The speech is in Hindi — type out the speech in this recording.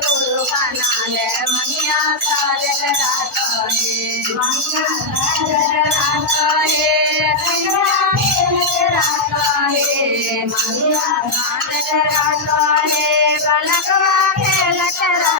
गुरु का नाम मनिया साजन रात है मनिया साजन रात है।